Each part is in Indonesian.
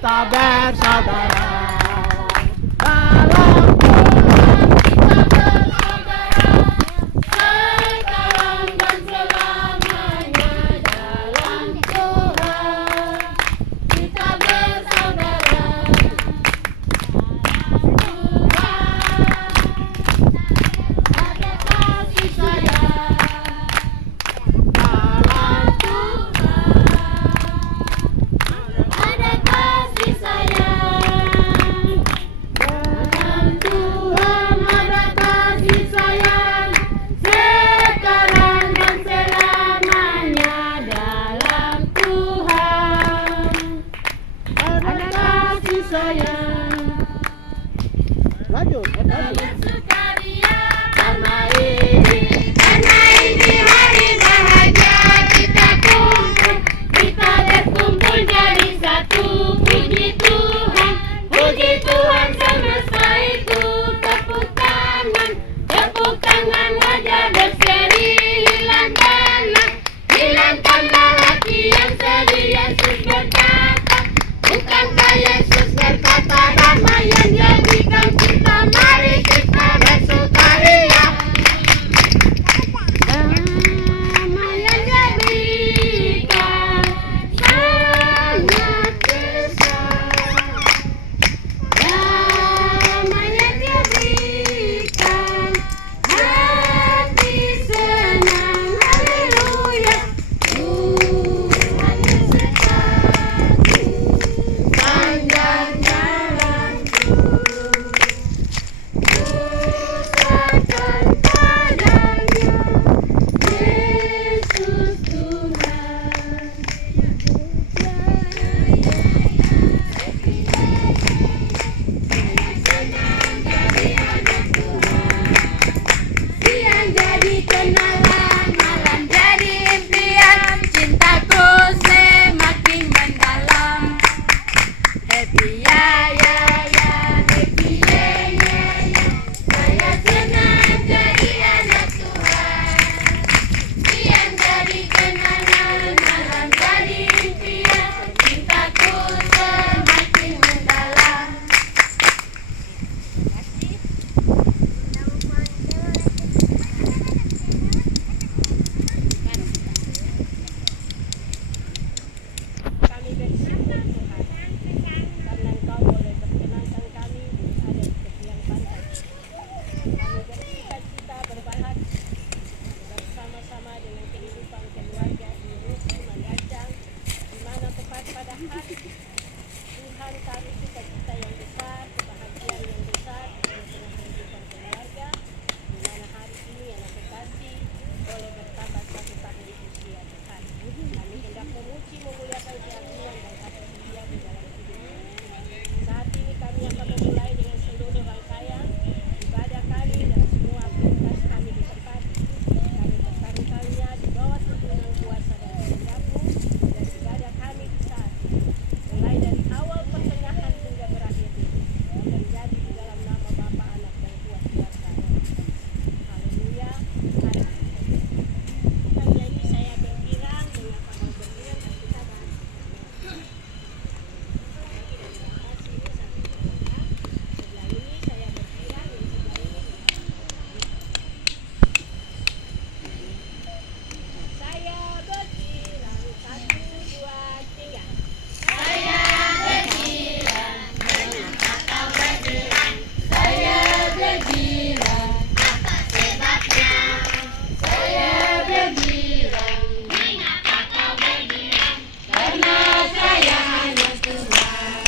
kita bersaudara. Dalam Tuhan kita bersaudara, sekarang dan selamanya. Dalam Tuhan kita bersaudara. Ada kasih sayang. Dalam Tuhan ada kasih sayang. Dalam Tuhan ada kasih sayang. Sekarang dan selamanya. Dalam Tuhan ada kasih sayang. Lanjut. Bersukaria karena ini hari bahagia. Kita kumpul, kita berkumpul jadi satu. Puji Tuhan semesta itu. Tepuk tangan wajah berseri. Hilangkanlah hati yang sedih. Yesus berkata, bukankah Yesus berkata, damai yang jadikan kita. Mari kita bersukaria. Damai yang jadikan sangat besar. Damai yang jadikan hati senang. Haleluya. Tuhan besertaku panjang jalanku. Usahakan padanya Yesus Tuhan. Siang jadi kenalan, malam jadi impian. Cintaku semakin mendalam. Happy ya ya ya, happy ya ya ya. Saya senang jadi anak Tuhan. Siang jadi kenalan, malam jadi impian. Cintaku semakin mendalam. Kami bersyukur Tuhan, karena Engkau boleh perkenankan kami ada di tepian pantai. Kami bersuka-cita berbahagia bersama-sama dengan kehidupan keluarga di Rusun Mandacang, di mana tepat pada hari Tuhan kami sukacita yang besar, kebahagiaan yang besar di tengah kehidupan keluarga, di mana hari ini anak kekasih boleh bertambah satu tahun di usia Tuhan. Kami hendak memuji, memuliakan keagungan dan kasih Dia di dalam hidup kami. Saat ini kami akan memulai dengan seluruh rangkaian ibadah kami dan semua aktivitas kami di tempat. Kami bertanya di bawah tuntunan kuasa dan kehendak-Mu dan ibadah kami di saat ini. Mulai dari awal pertengahan hingga berakhir ini terjadi di dalam nama Bapa, Anak dan Tuhan Kuasa. Haleluya. Jadi saya berkirang dengan pakai berkirang dan kita bahas. Sebelah ini saya berkirang, yang sebelah ini. Saya berkirang 1, 2, 3. Saya berkirang, mengapa kau berkirang? Saya berkirang, apa sebabnya? Saya berkirang, mengapa kau berkirang? Karena saya hanya Tuhan.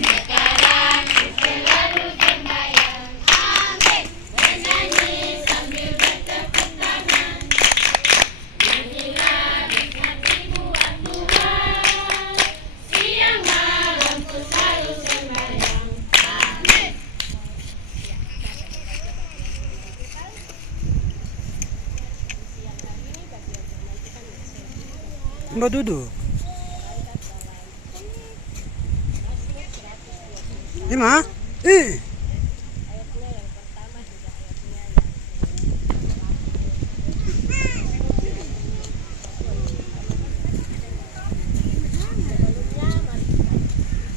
Sekarang selalu sembahyang, amin, menyanyi sambil bertepuk tangan. Nyanyilah nikmati buat Tuhan. Siang malam ku selalu sembahyang, amin. Mbak duduk. 5? Ayatnya yang pertama juga ayatnya yang sebelumnya mari kita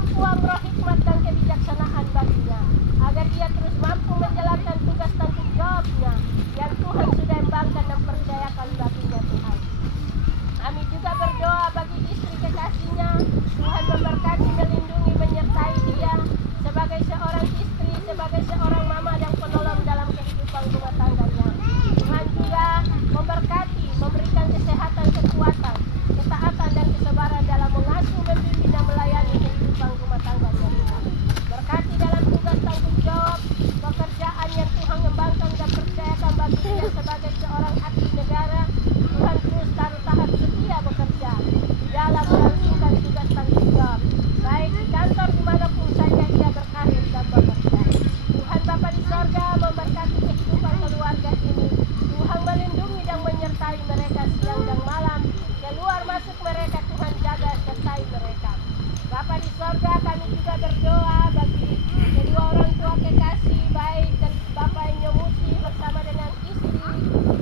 kemampuan, roh hikmat dan kebijaksanaan baginya, agar ia terus mampu menjalankan tugas tanggung jawabnya yang Tuhan sudah embangkan dan percayakan baginya Tuhan. Kami juga berdoa bagi istri kekasihnya, Tuhan memberkati, melindungi, menyertai dia sebagai seorang istri, sebagai seorang mama yang penolong dalam kehidupan rumah tangganya. Tuhan juga memberkati, memberikan kesehatan, kekuatan, ketaatan dan kesabaran dalam mengasuh, membimbing dan melayani kehidupan rumah tangganya Tuhan. Berkati dalam tugas tanggung jawab, pekerjaan yang Tuhan kembangkan dan percayakan bagi dia sebagai seorang abdi negara. Tuhan terus taat setia bekerja di dalam melangsungkan tugas tanggung jawab, baik di kantor dimanapun saja ia berkarir dan bekerja. Tuhan Bapa di sorga memberkati kehidupan keluarga ini. Tuhan melindungi dan menyertai mereka siang dan malam. Keluar masuk mereka, Tuhan jaga sertai mereka. Bapa di sorga, kami juga berdoa bagi kedua orang tua kekasih, baik dan Bapak Nyomusi bersama dengan istri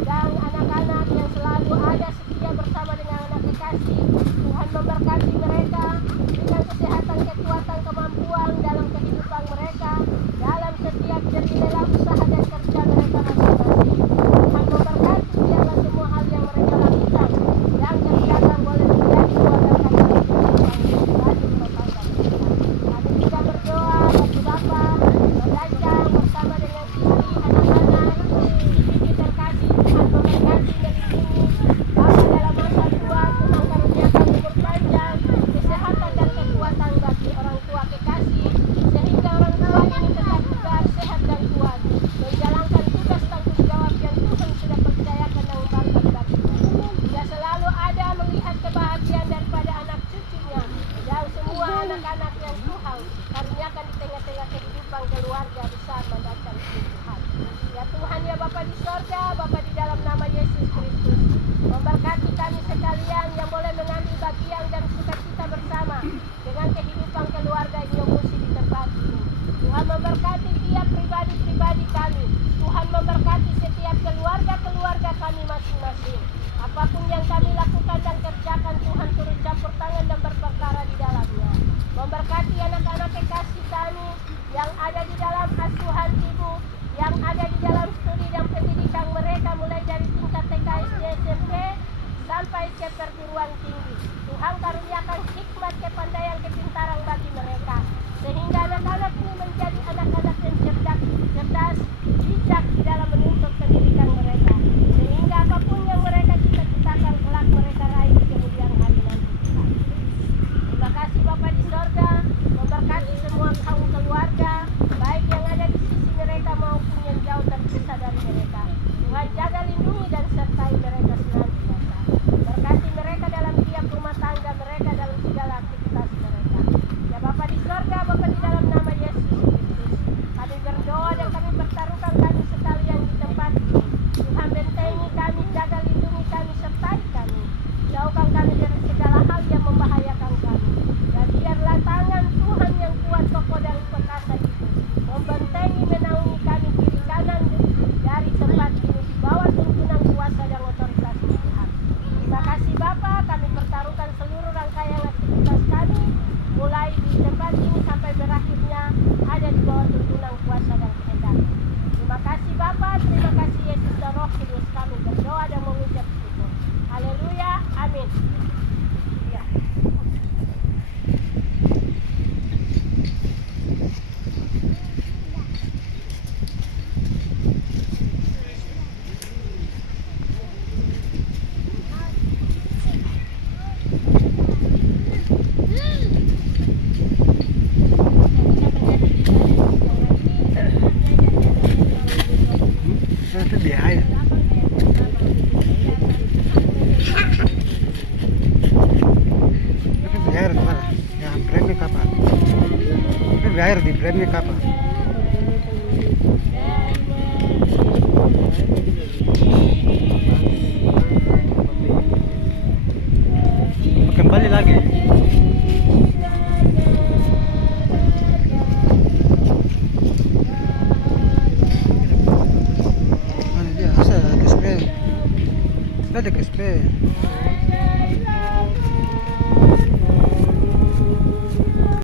dan anak-anak yang selalu ada setia bersama dengan anak kekasih. Tuhan memberkati mereka dengan kesehatan, kekuatan, kemampuan dalam kehidupan mereka, dalam setiap jerih usaha dan kerja mereka masing-masing. Tuhan memberkati biarlah semua hal yang mereka lakukan yang kerjakan boleh menjadi keluarga kami bagi rumah tangga mereka. Kami juga berdoa bagi Bapa mengajar bersama dengan istri, anak-anak, istri terkasih. Tuhan memberkati, melindungi Bapa dalam masa tua. Tuhan karuniakan umur panjang, kesehatan dan kekuatan bagi orang tua kekasih, sehingga orang tua ini tetap tegar, sehat dan kuat menjalankan tugas tanggung jawab yang Tuhan sudah percayakan dan embangkan baginya. Dia selalu ada melihat kebahagiaan daripada anak cucunya dan semua anak-anak yang Tuhan karuniakan di tengah-tengah kehidupan keluarga besar mendatang ini Tuhan. Ya Tuhan, ya Bapa di sorga, Bapa di dalam nama Yesus Kristus, memberkati kami sekalian yang boleh mengambil bagian dan sukacita bersama dengan kehidupan keluarga yang mesti di tempat ini. Tuhan memberkati tiap pribadi-pribadi kami. Tuhan memberkati setiap keluarga-keluarga kami masing-masing. Apapun yang kami lakukan dan kerjakan, Tuhan turut campur tangan dan berperkara di dalamnya. Memberkati anak-anak kekasih kami yang ada di dalam asuhan ibu, yang ada di dalam studi dan pendidikan mereka mulai dari tingkat TK, SD, SMP sampai ke perguruan tinggi. Tuhan karuniakan hikmat, kepandaian, kepintaran bagi mereka, sehingga anak-anak ini menjadi anak-anak yang cerdas, bijak di dalam menuntut pendidikan mereka, sehingga apapun yang mereka cita-citakan kelak mereka raih di kemudian hari nanti Tuhan. Terima kasih Bapa di sorga, memberkati semua kaum keluarga, baik yang ada di sisi mereka maupun yang jauh terpisah dari mereka. Tuhan jaga, lindungi dan sertai mereka senantiasa. Berkati mereka dalam tiap rumah tangga mereka, dalam segala aktivitas mereka. Ya Bapa di sorga, Bapa di dalam nama Yesus Kristus, kami berdoa dan kami pertaruhkan kami sekalian di tempat ini. Tuhan bentengi kami, jaga, lindungi kami, sertai kami. Jauhkan kami dari segala hal yang membahayakan kami. Dan biarlah tangan Tuhan yang kuat, kokoh dan perkasa itu membentengi, menaungi kami kiri kanan dari tempat ini di bawah tuntunan kuasa dan otoritas Tuhan. Terima kasih Bapa, kami pertaruhkan seluruh rangkaian aktivitas kami mulai di tempat ini sampai berakhirnya ada di bawah tuntunan kuasa dan kehendak. Terima kasih Bapa, terima kasih Yesus dan Roh Kudus, kami berdoa dan mengucap syukur. Haleluya, amin. Ya. Itu di air. Itu di air kemana? Ya, brandnya kapan? Itu di air, di brandnya kapan? Kembali lagi. Mana dia? Asa, ada ke spray. Ada ke spray.